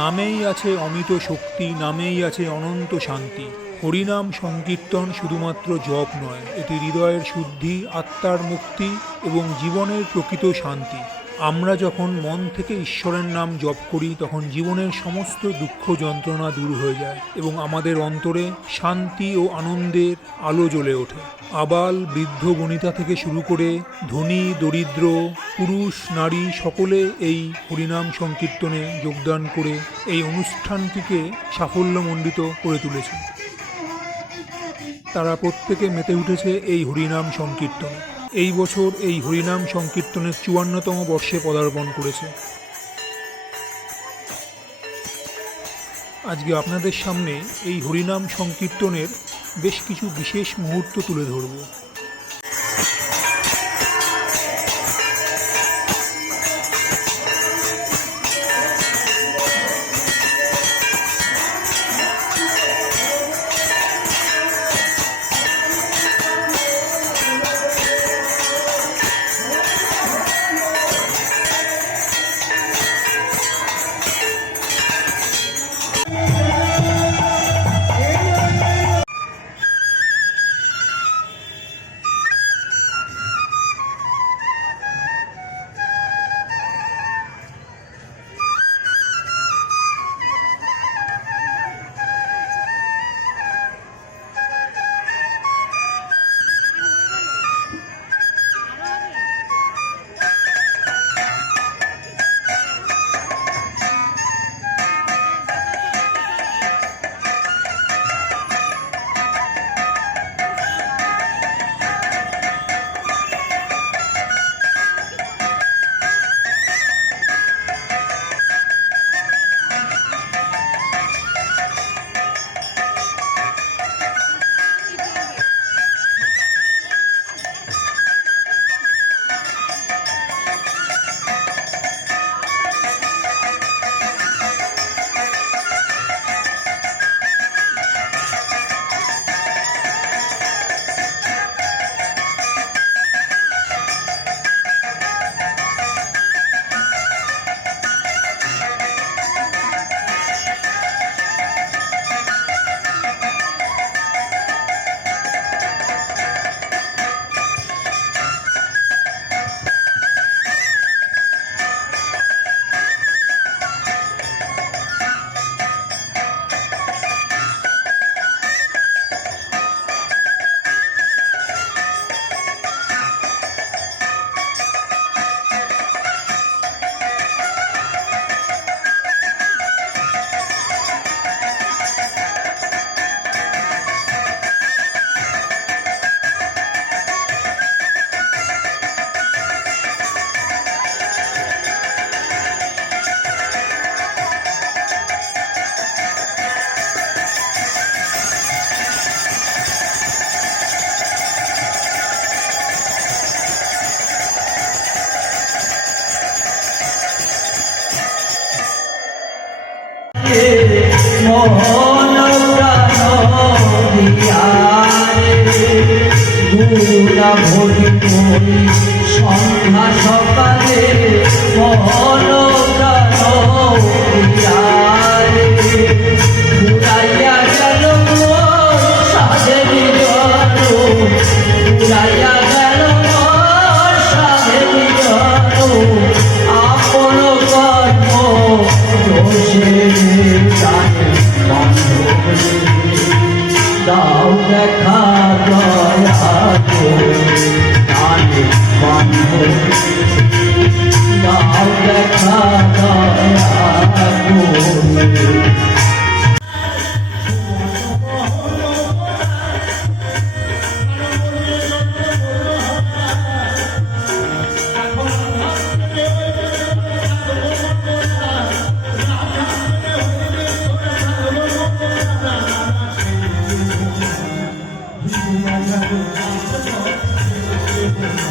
নামেই আছে অমিত শক্তি, নামেই আছে অনন্ত শান্তি। হরিনাম সংকীর্তন শুধুমাত্র জপ নয়, এটি হৃদয়ের শুদ্ধি, আত্মার মুক্তি এবং জীবনের প্রকৃত শান্তি। আমরা যখন মন থেকে ঈশ্বরের নাম জপ করি তখন জীবনের সমস্ত দুঃখ যন্ত্রণা দূর হয়ে যায় এবং আমাদের অন্তরে শান্তি ও আনন্দের আলো জ্বলে ওঠে। আবাল বৃদ্ধ বনিতা থেকে শুরু করে ধনী দরিদ্র, পুরুষ নারী সকলে এই হরিনাম সংকীর্তনে যোগদান করে এই অনুষ্ঠানটিকে সাফল্যমণ্ডিত করে তুলেছে। তারা প্রত্যেকে মেতে উঠেছে এই হরিনাম সংকীর্তনে। এই বছর এই হরিনাম সংকীর্তনের ৫৪তম বর্ষে পদার্পণ করেছে। আজকে আপনাদের সামনে এই হরিনাম সংকীর্তনের বেশ কিছু বিশেষ মুহূর্ত তুলে ধরব। সন্ধ্যা সকালে উড়াইয়া গেল সাধের উড়াইয়া গেল সাধের আপন কর্ম দাও দেখা দয়া দাও দেখা দয়া Thank you.